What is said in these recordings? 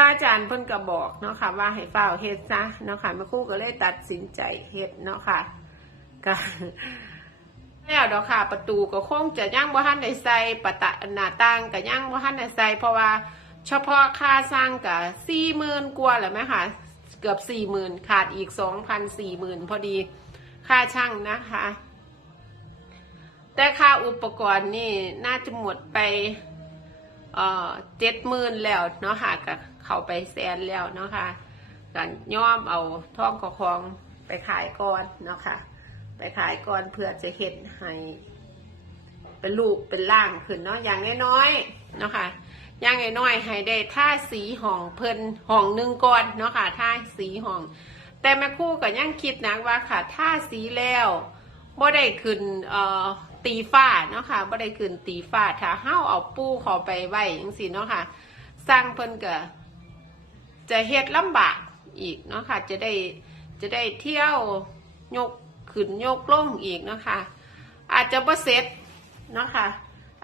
ระอาจารย์เพิ่นก็บอกเนาะค่ะว่าให้เฝ้าเฮ็ดซะเนาะค่ะแม่ครู่ก็เลยตัดสินใจเฮ็ดเนาะค่ะก็แล้วดอกค่ะ ประตูก็คงจะย่างบ่ทันได้ใส่ประตะหน้าต่างก็ย่างบ่ทันได้ใส่เพราะว่าเฉพาะค่าสร้างก็สี่หมื่นกว่าแล้วไหมคะเกือบสี่หมื่นขาดอีกสองพันสี่หมื่นพอดีค่าช่างนะคะ แต่ค่าอุปกรณ์นี่น่าจะหมดไป เจ็ดหมื่นแล้วเนาะค่ะก็เขาไปแสนแล้วเนาะค่ะกันย่อมเอาท่องกระคองไปขายก่อนเนาะค่ะ ไปขายก่อนเพื่อจะเห็ดให้เป็นลูกเป็นล่างขึ้นเนาะอย่างน้อยๆเนาะค่ะอย่างน้อยๆให้ได้ท่าสีห้องเพิ่นห้องหนึ่งก่อนเนาะค่ะท่าสีห้อง แต่แม่คู่ก็ยังคิดนะว่าค่ะท่าสีแล้วบ่ได้ขึ้นเอ่อ ตีฟ้าเนาะค่ะบ่ได้ขึ้นตีฟ้าถ้าเฮาเอาปูเขาไปไว้จังซี่เนาะค่ะสร้างเพิ่นก็จะเฮ็ดลำบากอีกเนาะค่ะ จะได้จะได้เที่ยวยกขึ้นยกลงอีกเนาะค่ะ อาจจะบ่เสร็จเนาะค่ะ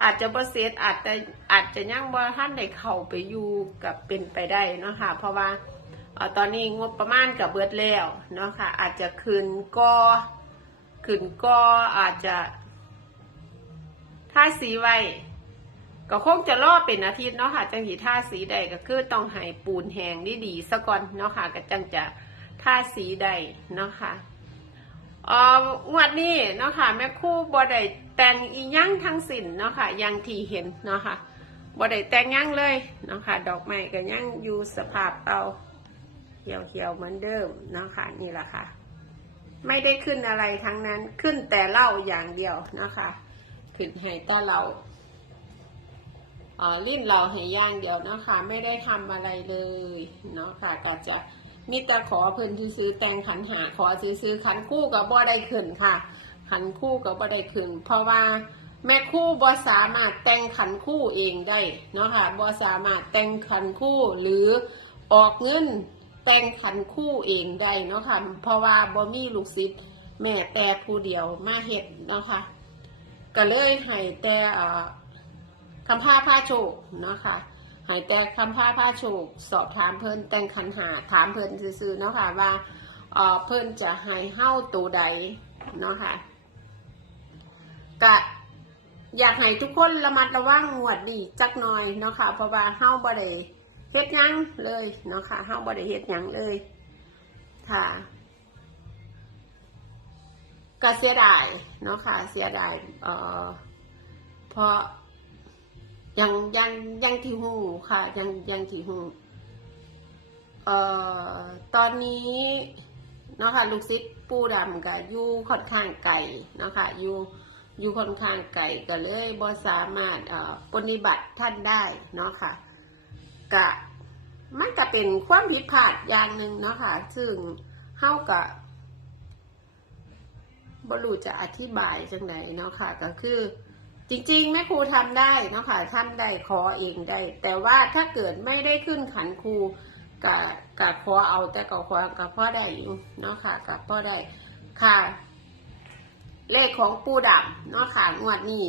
อาจจะบ่เสร็จอาจจะอาจจะยังบ่ทันได้เข้าไปอยู่กับเป็นไปได้เนาะค่ะ เพราะว่าอตอนนี้งบประมาณกับเบิดแล้วเนาะค่ะ อาจจะคืนก็คืนก็อาจจะ ท่าสีไว้ก็คงจะรอเป็นอาทิตย์เนาะค่ะ จังสีท่าสีใดก็คือต้องให้ปูนแห้งดีๆซะก่อนเนาะค่ะ ก็จังจะท่าสีใดเนาะค่ะเอ่องวดนี้เนาะค่ะแม่คู่บ่ได้แต่งอีหยังทั้งสิ้นเนาะค่ะยังที่เห็นเนาะค่ะบ่ได้แต่งหยังเลยเนาะค่ะ ดอกไม้ก็ยังอยู่สภาพเก่าเขียวๆเหมือนเดิมเนาะค่ะนี่แหละค่ะ ไม่ได้ขึ้นอะไรทั้งนั้นขึ้นแต่เหล่าอย่างเดียวนะคะ ขึ้นให้แต่เราเอ่อลิ้นเราให้ย่างเดียวนะคะไม่ได้ทำอะไรเลยเนาะค่ะก็จะมีแต่ขอเพิ่นที่ซื้อแต่งขันหาขอซื้อซื้อขันคู่กับบ่ได้ขึ้นค่ะ ขันคู่กับบ่ได้ขึ้น เพราะว่าแม่คู่บ่สามารถแต่งขันคู่เองได้เนาะค่ะบ่สามารถแต่งขันคู่หรือออกเงินแต่งขันคู่เองได้เนาะค่ะเพราะว่าบ่มีลูกศิษย์แม่แต่ผู้เดียวมาเฮ็ดเนาะค่ะ ก็เลยให้แต่คำพาผ้าโชคเนาะค่ะให้แต่คำพาผ้าโชคสอบถามเพิ่นแต่งขันหาถามเพิ่นซื่อๆเนาะค่ะว่าเออเพิ่นจะให้เฮ้าตัวใดเนาะค่ะก็อยากให้ทุกคนระมัดระวังงวดดีจักหน่อยเนาะค่ะเพราะว่าเฮ้าบ่ได้เฮ็ดยังเลยเนาะค่ะเฮาบ่ได้เฮ็ดยังเลยค่ะ ก็เสียดายเนาะค่ะเสียดายเอ่อเพราะยังยังยังที่หูค่ะ ยังยังที่หูเอ่อตอนนี้เนาะค่ะลูกศิษย์ปูดำก็อยู่ค่อนข้างไกลเนาะค่ะอยู่อยู่ค่อนข้างไกลก็เลยบ่สามารถเอ่อปฏิบัติท่านได้เนาะค่ะกะมันก็เป็นความผิดพลาดอย่างหนึ่งเนาะค่ะ ซึ่งเฮากะ บรูจะอธิบายจังไหนเนาะค่ะ ก็คือ จริงๆแม่ครูทำได้เนาะค่ะทำได้ขอเองได้ แต่ว่าถ้าเกิดไม่ได้ขึ้นขันครูกะกะขอเอาแต่ก็ขอกับพ่อได้อยู่เนาะค่ะกับพ่อได้ค่ะ เลขของปูดำเนาะค่ะงวดนี้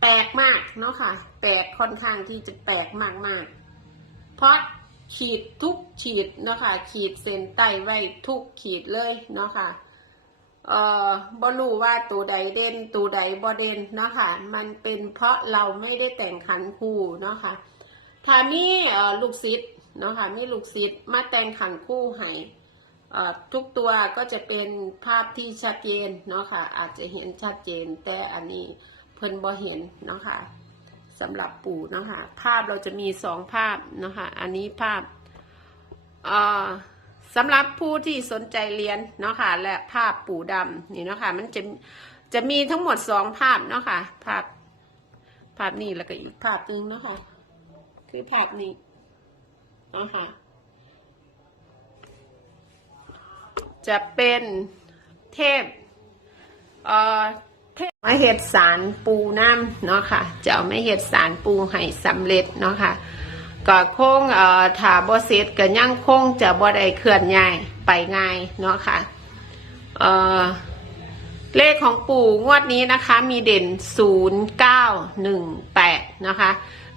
แปลกมากเนาะค่ะแปลกค่อนข้างที่จะแปลกมากๆเพราะขีดทุกขีดเนาะค่ะขีดเส้นใต้ไว้ทุกขีดเลยเนาะค่ะ เอ่อบรู้ว่าตัวใดเด่นตัวใดบ่เด่นเนาะค่ะ มันเป็นเพราะเราไม่ได้แต่งขันคู่เนาะค่ะถ้ามีเอ่อลูกศิษย์เนาะค่ะมีลูกศิษย์มาแต่งขันคู่ให้เอ่อทุกตัวก็จะเป็นภาพที่ชัดเจนเนาะค่ะ อาจจะเห็นชัดเจน แต่อันนี้เพิ่นบ่เห็นเนาะค่ะสำหรับปู่เนาะค่ะภาพเราจะมีสองภาพเนาะค่ะอันนี้ภาพเอ่อ สำหรับผู้ที่สนใจเรียนเนาะค่ะและภาพปู่ดำนี่เนาะค่ะมันจะจะมีทั้งหมดสองภาพเนาะค่ะ ภาพ ภาพนี้แล้วก็อีกภาพหนึ่งเนาะค่ะ คือภาพนี้เนาะค่ะจะเป็นเทพเอ่อเทพมาเห็ดสารปูน้ำเนาะค่ะจะเอาไม่เห็ดสารปูให้สำเร็จเนาะค่ะ ก็คงเอ่อถ้าบ่เสร็จก็ยังคงจะบ่ได้เคลื่อนย้ายไปง่ายเนาะค่ะเอ่อเลขของปู่งวดนี้นะคะ มีเด่น 0 9 1 8 นะคะ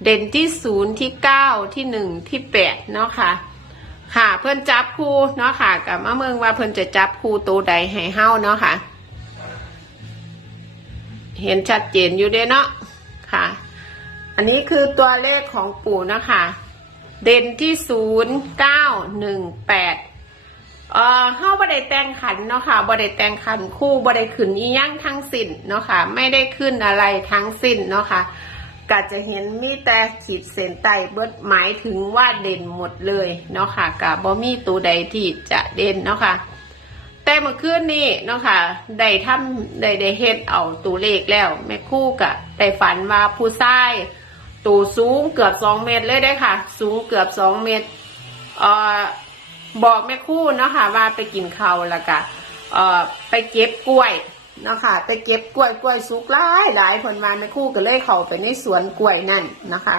เด่นที่ศูนย์ที่เก้าที่หนึ่งที่แปดเนาะค่ะ ค่ะเพื่อนจับคู่เนาะค่ะกับมาเมืองว่าเพื่อนจะจับคู่ตัวใดให้เฮาเนาะค่ะ เห็นชัดเจนอยู่เด้เนาะค่ะ อันนี้คือตัวเลขของปู่นะคะ เด่นที่ศูนย์เก้าหนึ่งแปดเอ่อเฮาบ่ได้แต่งขันเนาะค่ะบ่ได้แต่งขันคู่บ่ได้ขึ้นอีหยังทั้งสิ้นเนาะค่ะไม่ได้ขึ้นอะไรทั้งสิ้นเนาะค่ะก็จะเห็นมีแต่ขีดเส้นใต้เบิดหมายถึงว่าเด่นหมดเลยเนาะค่ะกับบ่มีตัวใดที่จะเด่นเนาะค่ะแต่เมื่อคืนนี้เนาะค่ะได้ทำได้ได้เฮ็ดเอาตัวเลขแล้วแม่คู่กะได้ฝันว่าผู้ชาย ตัวสูงเกือบสองเมตรเลยได้ค่ะ สูงเกือบสองเมตรเอ่อบอกแม่คู่เนาะค่ะว่าไปกินเขาแล้วก็เอ่อไปเก็บกล้วยเนาะค่ะไปเก็บกล้วยกล้วยสุกหลายหลายผลมาแม่คู่ก็เลยเข้าไปในสวนกล้วยนั่นนะคะ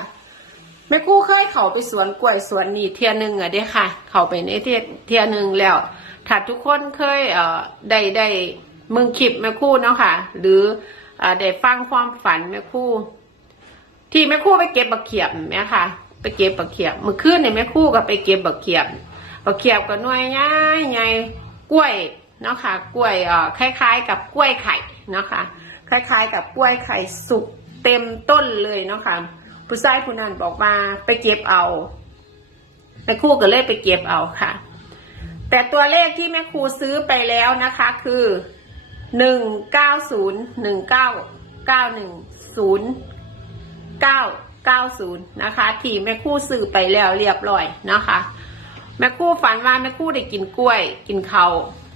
แม่คู่เคยเข้าไปสวนกล้วยสวนนี้เที่ยหนึงอะเด้ค่ะ เข้าไปในเที่ยเที่ยหนึงแล้ว ถ้าทุกคนเคยเอ่อได้ได้มึงคลิปแม่คู่เนาะค่ะ หรือเอ่อได้ฟังความฝันแม่คู่ ที่แม่คู่ไปเก็บบักเขียบแม่ค่ะ ไปเก็บบักเขียบเมื่อคืนเนี่ยแม่คู่ก็ไปเก็บบักเขียบบักเขียบก็หน่วยใหญ่ใหญ่กล้วยเนาะค่ะ กล้วยเอ่อคล้าย ๆ กับกล้วยไข่เนาะค่ะ คล้าย ๆ กับกล้วยไข่สุกเต็มต้นเลยเนาะค่ะ ผู้ชายผู้นั้นบอกมาไปเก็บเอาแม่คู่ก็เลยไปเก็บเอาค่ะ แต่ตัวเลขที่แม่ครูซื้อไปแล้วนะคะ คือหนึ่งเก้าศูนย์หนึ่งเก้าเก้าหนึ่งศูนย์ เก้าเก้าศูนะคะ ที่แม่ครูซื้อไปแล้วเรียบร้อยนะคะ แม่ครูฝันว่าแม่ครูได้กินกล้วยกินเขา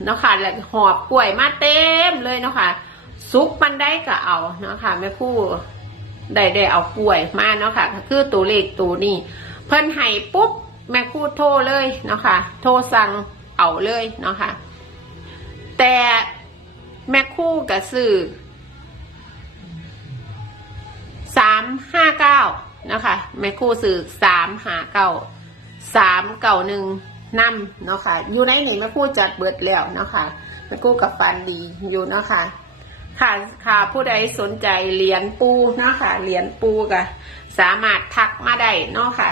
เนาะค่ะแล้วหอบกล้วยมาเต็มเลยเนาะค่ะซุกมันได้ก็เอาเนาะค่ะแม่ครูได้ได้เอากล้วยมาเนาะค่ะคือตัวเลขตัวนี้ เพิ่นให้ปุ๊บแม่ครูโทรเลยเนาะค่ะ โทรสั่งเอาเลยเนาะค่ะแต่แม่คู่กับสื่อามห้าเก้านะคะแม่ครู่สื่อสามหาเก้าสามเก้าหนึ่งนำเนาะค่ะอยู่ในหนึ่งแม่ครู่จัดเบิดแล้วเนาะค่ะแม่ครู่กับฟันดีอยู่เนาะค่ะค่ะค่ะผู้ใดสนใจเหรียญปูเนาะค่ะเหรียญปูก็สามารถทักมาได้เนาะค่ะ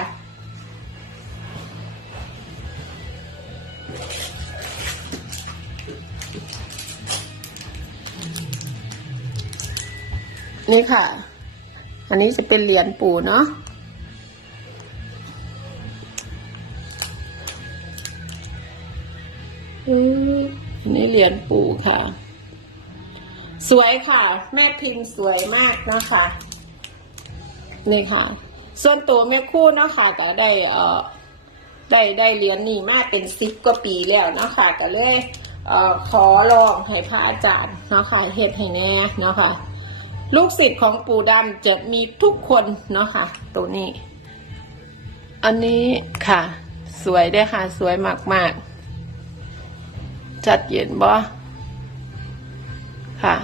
นี่ค่ะ อันนี้จะเป็นเหรียญปู่เนาะอืมอันนี้เหรียญปู่ค่ะ สวยค่ะ แม่พิมพ์สวยมากนะคะนี่ค่ะ ส่วนตัวแม่คู่เนาะค่ะก็ได้เอ่อได้ได้เหรียญนี่มาเป็นสิบกว่าปีแล้วเนาะค่ะก็เลยเอ่อขอลองให้พระอาจารย์เนาะค่ะเฮ็ดให้แน่เนาะค่ะ ลูกศิษย์ของปู่ดำจะมีทุกคนเนาะค่ะ ตัวนี้ อันนี้ค่ะ สวยด้วยค่ะ สวยมาก ๆ จัดเย็นบ่ค่ะ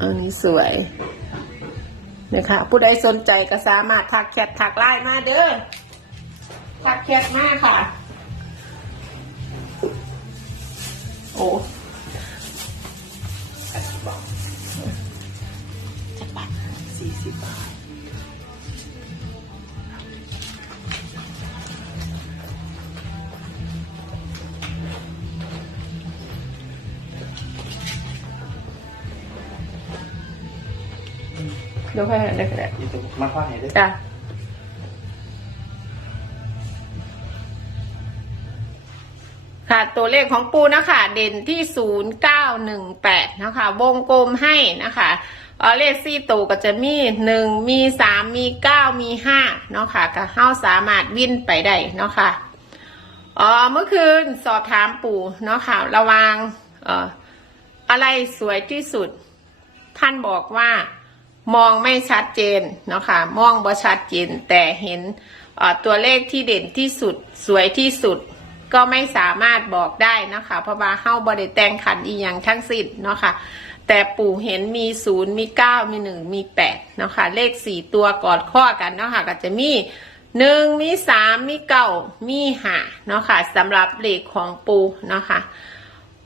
อันนี้สวยนะคะผู้ใดสนใจก็สามารถทักแชททักไลน์มาเด้อทักแชทมาค่ะ โอ้จักบาทสี่สิบบาทเดี๋ยวค่อยได้ก็ได้ยี่สิบมาข้อไหนด้วยจ้ะ เลขของปูนะคะ เด่นที่ศูนย์เก้าหนึ่งแปดนะคะ วงกลมให้นะคะเลขสี่ตัวก็จะมีหนึ่งมีสามมีเก้ามีห้าเนาะค่ะก็เข้าสามารถวิ่นไปได้เนาะค่ะอ๋อเมื่อคืนสอบถามปู่เนาะค่ะ ระวังเอ่ออะไรสวยที่สุด ท่านบอกว่ามองไม่ชัดเจนเนาะค่ะมองบ่ชัดเจนแต่เห็นเอ่อตัวเลขที่เด่นที่สุดสวยที่สุด ก็ไม่สามารถบอกได้นะคะ เพราะว่าเฮ้าบริแตงขันอีหยังทั้งสิ้นเนาะค่ะแต่ปู่เห็นมีศูนย์มีเก้ามีหนึ่งมีแปดเนาะค่ะเลขสี่ตัวกอดข้อกันเนาะค่ะก็จะมีหนึ่งมีสามมีเก้ามีห้าเนาะค่ะสำหรับเลขของปู่เนาะค่ะ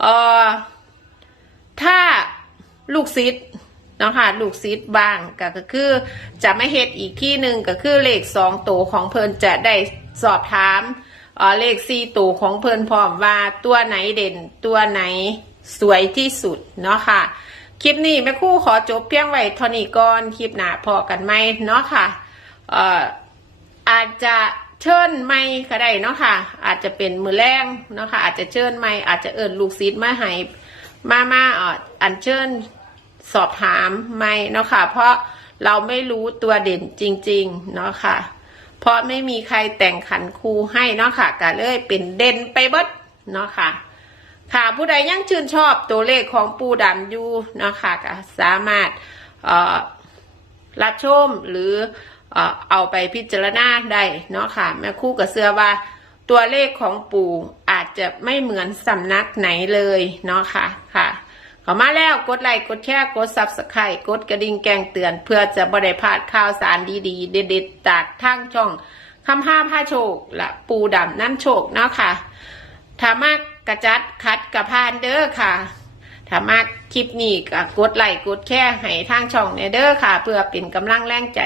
เอ่อถ้าลูกศิษย์เนาะค่ะลูกซิดบ้างก็คือจะไม่เฮ็ดอีกที่หนึ่งก็คือเลขสองตัวของเพิ่นจะได้สอบถาม อ่อเลขสี่ตัวของเพิ่นพร้อมว่าตัวไหนเด่นตัวไหนสวยที่สุดเนาะค่ะ คลิปนี้แม่คู่ขอจบเพียงไว้เท่านี้ก่อนคลิปหน้าพอกันไหมเนาะค่ะเอ่ออาจจะเชิญไม่ก็ได้เนาะค่ะ อาจจะเป็นมือแรงเนาะค่ะ อาจจะเชิญไม่อาจจะเอิญลูกศิษย์มาให้มามาอ่ออันเชิญสอบถามไม่เนาะค่ะ เพราะเราไม่รู้ตัวเด่นจริง ๆ เนาะค่ะ เพราะไม่มีใครแต่งขันครูให้เนาะค่ะก็เลยเป็นเด่นไปเบิดเนาะค่ะ ค่ะผู้ใดยังชื่นชอบตัวเลขของปูดำอยู่เนาะคะก็สามารถรับชมหรือเอาไปพิจารณาได้เนาะค่ะ แม่คู่กับเสื้อว่าตัวเลขของปู่อาจจะไม่เหมือนสำนักไหนเลยเนาะค่ะ เข้ามาแล้วกดไลค์กดแชร์กดซับสไครต์กดกระดิ่งแกงเตือน เพื่อจะบริพลาดข่าวสารดีๆ เด็ดๆจากทางช่องคำห้าผ้าโชคและปูดำน้ำโชคเนาะค่ะถามากกระจัดคัดกระพานเด้อค่ะถ้ามากคลิปนี้ก็กดไลค์กดแชร์ให้ทางช่องเนี่ยเด้อค่ะ เพื่อเป็นกำลังแรงใจ